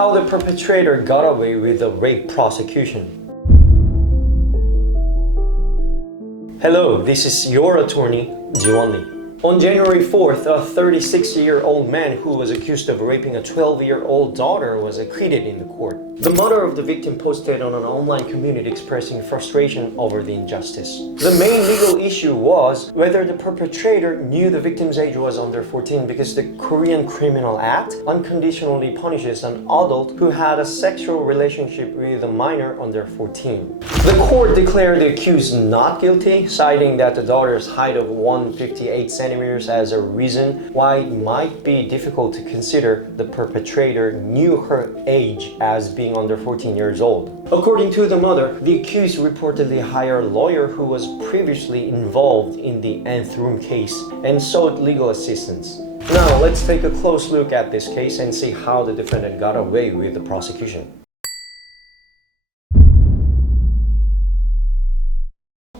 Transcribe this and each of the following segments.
How the perpetrator got away with the rape prosecution. Hello, this is your attorney, Jiwon Lee. On January 4th, a 36-year-old man who was accused of raping a 12-year-old daughter was acquitted in the court. The mother of the victim posted on an online community expressing frustration over the injustice. The main legal issue was whether the perpetrator knew the victim's age was under 14 because the Korean Criminal Act unconditionally punishes an adult who had a sexual relationship with a minor under 14. The court declared the accused not guilty, citing that the daughter's height of 158 centimeters as a reason why it might be difficult to consider the perpetrator knew her age as being under 14 years old. According to the mother, the accused reportedly hired a lawyer who was previously involved in the nth room case and sought legal assistance. Now, let's take a close look at this case and see how the defendant got away with the prosecution.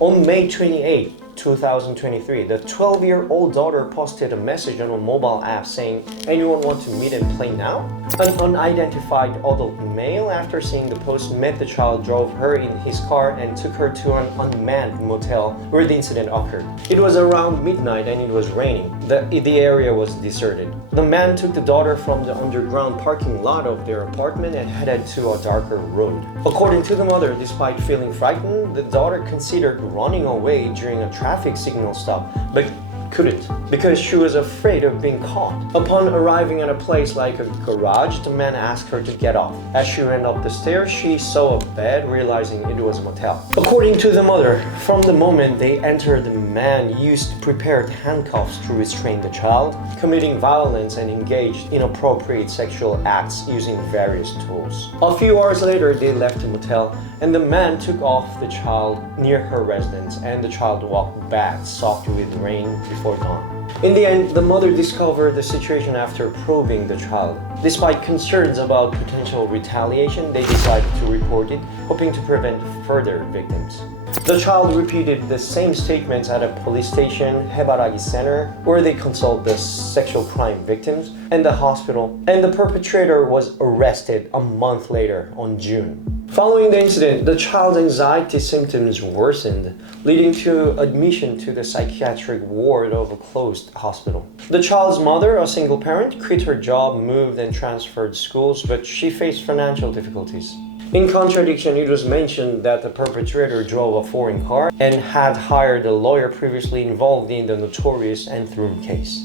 On May 28, 2023, the 12-year-old daughter posted a message on a mobile app saying, "Anyone want to meet and play now?" An unidentified adult male, after seeing the post, met the child, drove her in his car, and took her to an unmanned motel where the incident occurred. It was around midnight and it was raining. The area was deserted. The man took the daughter from the underground parking lot of their apartment and headed to a darker road. According to the mother, despite feeling frightened, the daughter considered running away during a traffic signal stop, but couldn't because she was afraid of being caught. Upon arriving at a place like a garage, the man asked her to get off. As she ran up the stairs, she saw a bed, realizing it was a motel. According to the mother, from the moment they entered, the man used prepared handcuffs to restrain the child, committing violence and engaged in inappropriate sexual acts using various tools. A few hours later, they left the motel, and the man took off the child near her residence, and the child walked back, soaked with rain, before dawn. In the end, the mother discovered the situation after probing the child. Despite concerns about potential retaliation, they decided to report it, hoping to prevent further victims. The child repeated the same statements at a police station, 해바라기 Center, where they consult the sexual crime victims, and the hospital, and the perpetrator was arrested a month later on June. Following the incident, the child's anxiety symptoms worsened, leading to admission to the psychiatric ward of a closed hospital. The child's mother, a single parent, quit her job, moved and transferred schools, but she faced financial difficulties. In contradiction, it was mentioned that the perpetrator drove a foreign car and had hired a lawyer previously involved in the notorious nth room case.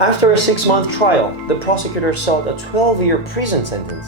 After a 6-month trial, the prosecutor sought a 12-year prison sentence,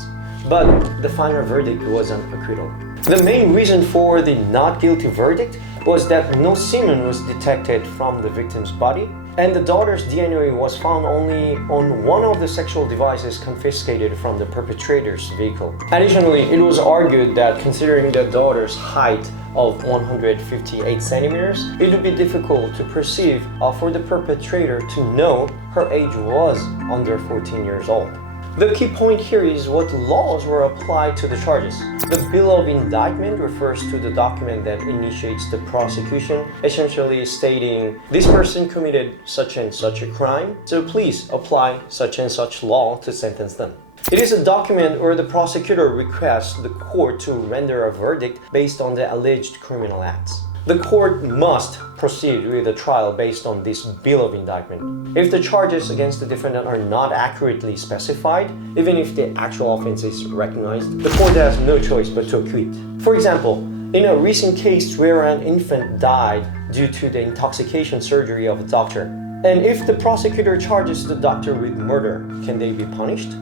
but the final verdict was an acquittal. The main reason for the not guilty verdict was that no semen was detected from the victim's body, and the daughter's DNA was found only on one of the sexual devices confiscated from the perpetrator's vehicle. Additionally, it was argued that considering the daughter's height of 158 centimeters, it would be difficult to perceive for the perpetrator to know her age was under 14 years old. The key point here is what laws were applied to the charges. The bill of indictment refers to the document that initiates the prosecution, essentially stating this person committed such and such a crime, so please apply such and such law to sentence them. It is a document where the prosecutor requests the court to render a verdict based on the alleged criminal acts. The court must proceed with a trial based on this bill of indictment. If the charges against the defendant are not accurately specified, even if the actual offense is recognized, the court has no choice but to acquit. For example, in a recent case where an infant died due to the intoxication surgery of a doctor, and if the prosecutor charges the doctor with murder, can they be punished?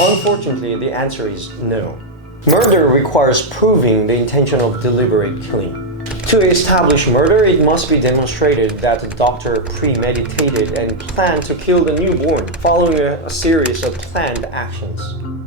Unfortunately, the answer is no. Murder requires proving the intention of deliberate killing. To establish murder, it must be demonstrated that the doctor premeditated and planned to kill the newborn following a series of planned actions.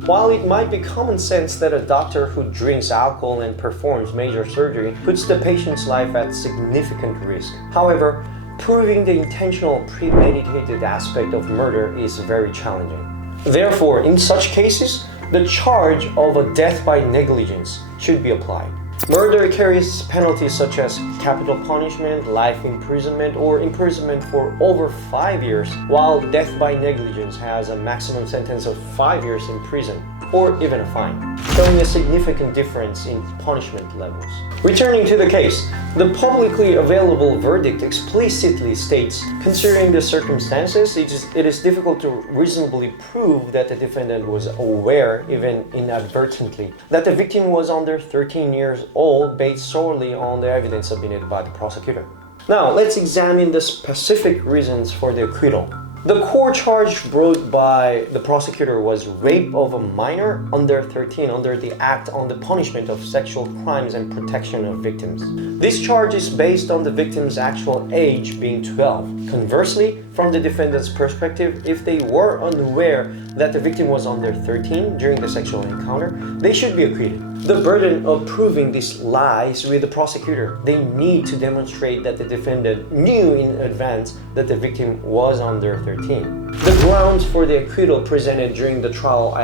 While it might be common sense that a doctor who drinks alcohol and performs major surgery puts the patient's life at significant risk. However, proving the intentional premeditated aspect of murder is very challenging. Therefore, in such cases, the charge of a death by negligence should be applied. Murder carries penalties such as capital punishment, life imprisonment, or imprisonment for over 5 years, while death by negligence has a maximum sentence of 5 years in prison, or even a fine, showing a significant difference in punishment levels. Returning to the case, the publicly available verdict explicitly states, considering the circumstances, it is difficult to reasonably prove that the defendant was aware, even inadvertently, that the victim was under 13 years old based solely on the evidence submitted by the prosecutor. Now, let's examine the specific reasons for the acquittal. The core charge brought by the prosecutor was rape of a minor under 13 under the Act on the Punishment of Sexual Crimes and Protection of Victims. This charge is based on the victim's actual age being 12. Conversely, from the defendant's perspective, if they were unaware that the victim was under 13 during the sexual encounter, they should be acquitted. The burden of proving this lies with the prosecutor. They need to demonstrate that the defendant knew in advance that the victim was under 13. The grounds for the acquittal presented during the trial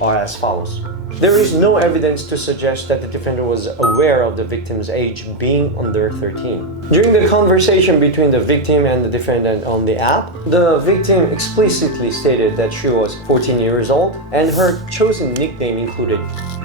are as follows. There is no evidence to suggest that the defendant was aware of the victim's age being under 13. During the conversation between the victim and the defendant on the app, the victim explicitly stated that she was 14 years old and her chosen nickname included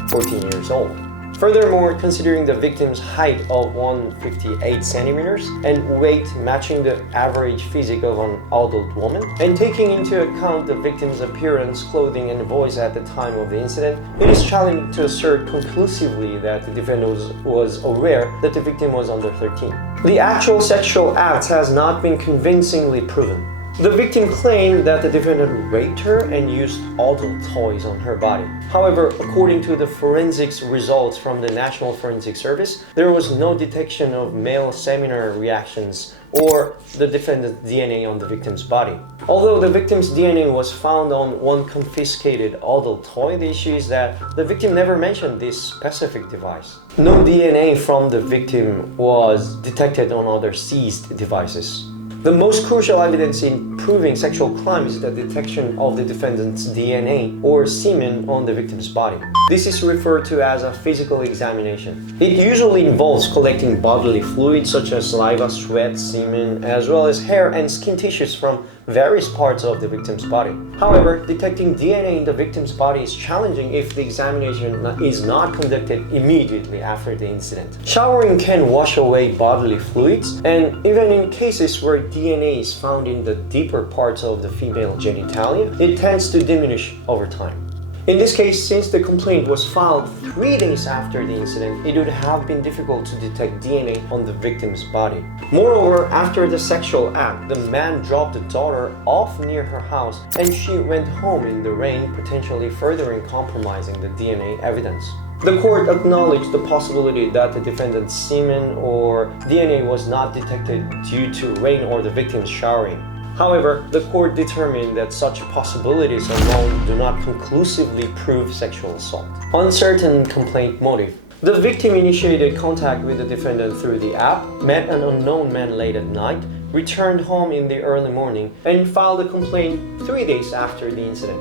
14 years old. Furthermore, considering the victim's height of 158 centimeters and weight matching the average physique of an adult woman, and taking into account the victim's appearance, clothing, and voice at the time of the incident, it is challenging to assert conclusively that the defendant was aware that the victim was under 13. The actual sexual act has not been convincingly proven. The victim claimed that the defendant raped her and used adult toys on her body. However, according to the forensics results from the National Forensic Service, there was no detection of male seminal reactions or the defendant's DNA on the victim's body. Although the victim's DNA was found on one confiscated adult toy, the issue is that the victim never mentioned this specific device. No DNA from the victim was detected on other seized devices. The most crucial evidence in proving sexual crime is the detection of the defendant's DNA or semen on the victim's body. This is referred to as a physical examination. It usually involves collecting bodily fluids such as saliva, sweat, semen, as well as hair and skin tissues from various parts of the victim's body. However, detecting DNA in the victim's body is challenging if the examination is not conducted immediately after the incident. Showering can wash away bodily fluids, and even in cases where DNA is found in the deeper parts of the female genitalia, it tends to diminish over time. In this case, since the complaint was filed 3 days after the incident, it would have been difficult to detect DNA on the victim's body. Moreover, after the sexual act, the man dropped the daughter off near her house and she went home in the rain, potentially furthering compromising the DNA evidence. The court acknowledged the possibility that the defendant's semen or DNA was not detected due to rain or the victim's showering. However, the court determined that such possibilities alone do not conclusively prove sexual assault. Uncertain complaint motive. The victim initiated contact with the defendant through the app, met an unknown man late at night, returned home in the early morning, and filed a complaint 3 days after the incident.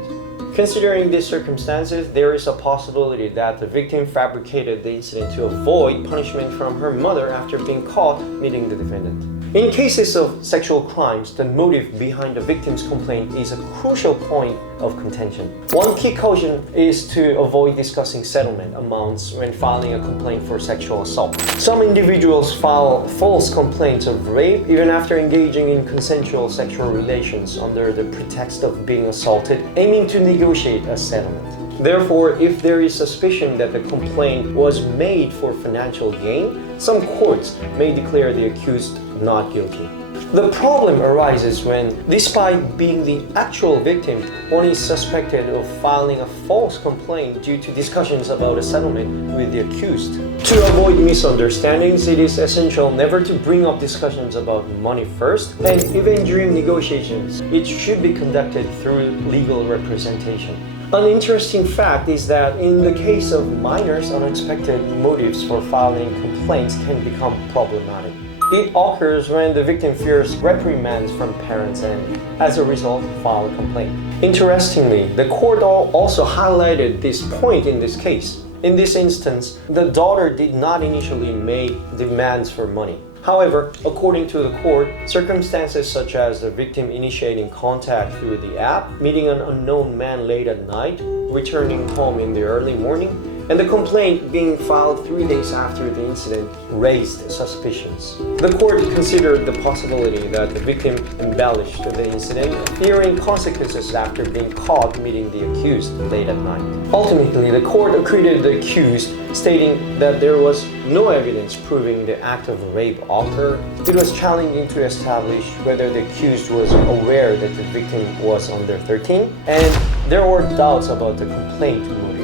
Considering these circumstances, there is a possibility that the victim fabricated the incident to avoid punishment from her mother after being caught meeting the defendant. In cases of sexual crimes, the motive behind the victim's complaint is a crucial point of contention. One key caution is to avoid discussing settlement amounts when filing a complaint for sexual assault. Some individuals file false complaints of rape even after engaging in consensual sexual relations under the pretext of being assaulted, aiming to negotiate a settlement. Therefore, if there is suspicion that the complaint was made for financial gain, some courts may declare the accused not guilty. The problem arises when, despite being the actual victim, one is suspected of filing a false complaint due to discussions about a settlement with the accused. To avoid misunderstandings, it is essential never to bring up discussions about money first, and even during negotiations, it should be conducted through legal representation. An interesting fact is that in the case of minors, unexpected motives for filing complaints can become problematic. It occurs when the victim fears reprimands from parents and, as a result, file a complaint. Interestingly, the court also highlighted this point in this case. In this instance, the daughter did not initially make demands for money. However, according to the court, circumstances such as the victim initiating contact through the app, meeting an unknown man late at night, returning home in the early morning, and the complaint being filed 3 days after the incident raised suspicions. The court considered the possibility that the victim embellished the incident, fearing consequences after being caught meeting the accused late at night. Ultimately, the court acquitted the accused, stating that there was no evidence proving the act of rape occurred. It was challenging to establish whether the accused was aware that the victim was under 13, and there were doubts about the complaint motive.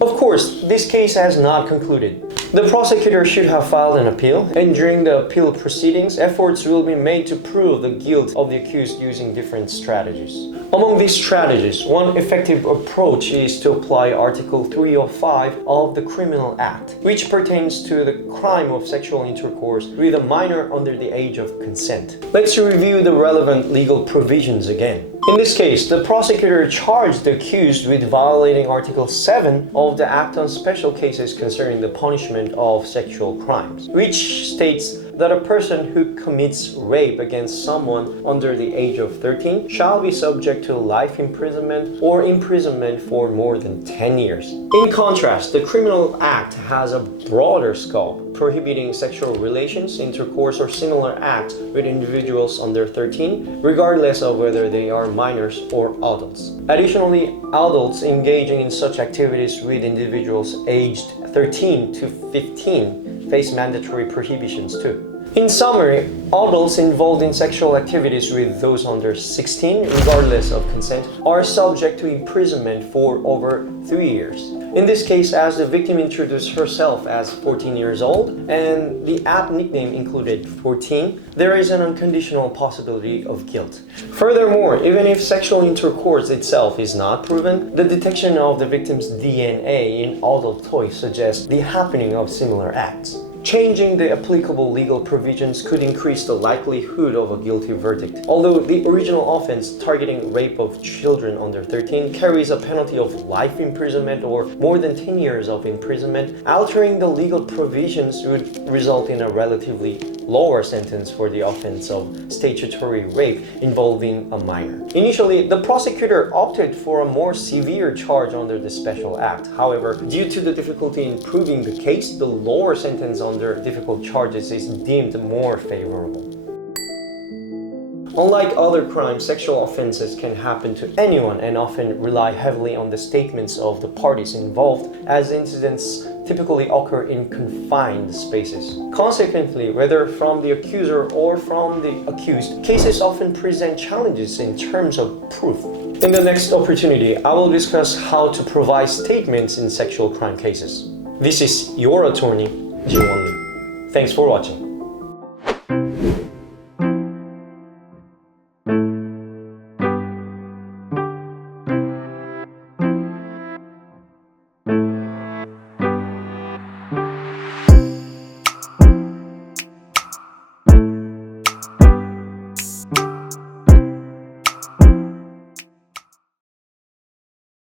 Of course, this case has not concluded. The prosecutor should have filed an appeal, and during the appeal proceedings, efforts will be made to prove the guilt of the accused using different strategies. Among these strategies, one effective approach is to apply Article 305 of the Criminal Act, which pertains to the crime of sexual intercourse with a minor under the age of consent. Let's review the relevant legal provisions again. In this case, the prosecutor charged the accused with violating Article 7 of the Act on Special Cases Concerning the Punishment of Sexual Crimes, which states that a person who commits rape against someone under the age of 13 shall be subject to life imprisonment or imprisonment for more than 10 years. In contrast, the Criminal Act has a broader scope, prohibiting sexual relations, intercourse, or similar acts with individuals under 13, regardless of whether they are minors or adults. Additionally, adults engaging in such activities with individuals aged 13 to 15 face mandatory prohibitions too. In summary, adults involved in sexual activities with those under 16, regardless of consent, are subject to imprisonment for over 3 years. In this case, as the victim introduced herself as 14 years old and the app nickname included 14, there is an unconditional possibility of guilt. Furthermore, even if sexual intercourse itself is not proven, the detection of the victim's DNA in adult toys suggests the happening of similar acts. Changing the applicable legal provisions could increase the likelihood of a guilty verdict. Although the original offense targeting rape of children under 13 carries a penalty of life imprisonment or more than 10 years of imprisonment, altering the legal provisions would result in a relatively lower sentence for the offense of statutory rape involving a minor. Initially, the prosecutor opted for a more severe charge under the Special Act. However, due to the difficulty in proving the case, the lower sentence under difficult charges is deemed more favorable. Unlike other crimes, sexual offenses can happen to anyone and often rely heavily on the statements of the parties involved, as incidents typically occur in confined spaces. Consequently, whether from the accuser or from the accused, cases often present challenges in terms of proof. In the next opportunity, I will discuss how to provide statements in sexual crime cases. This is your attorney, Jiwon Lee. Thanks for watching.